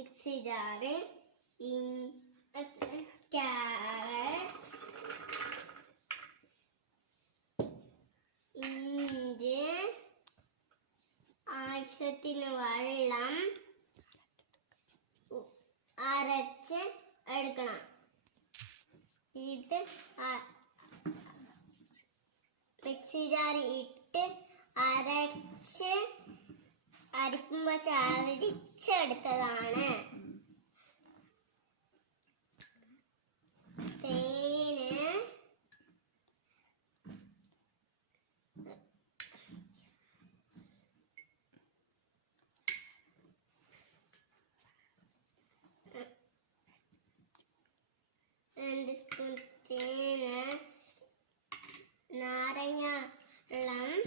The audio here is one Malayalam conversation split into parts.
മിക്സി ജാറ്, ക്യാരറ്റ്, ഇഞ്ചി, ആവശ്യത്തിന് വെള്ളം അരച്ച് എടുക്കണം. ഇത് മിക്സി ജാറ് ഇട്ട് അരക്കുമ്പോൾ ചാടിച്ചെടുത്തതാണ്. തേന്, രണ്ട് സ്പൂൺ തേന്, നാരങ്ങ വെള്ളം,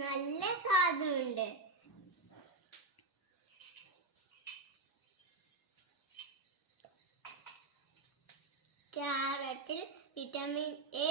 നല്ല സ്വാദുണ്ട്. ക്യാരറ്റിൽ വിറ്റാമിൻ എ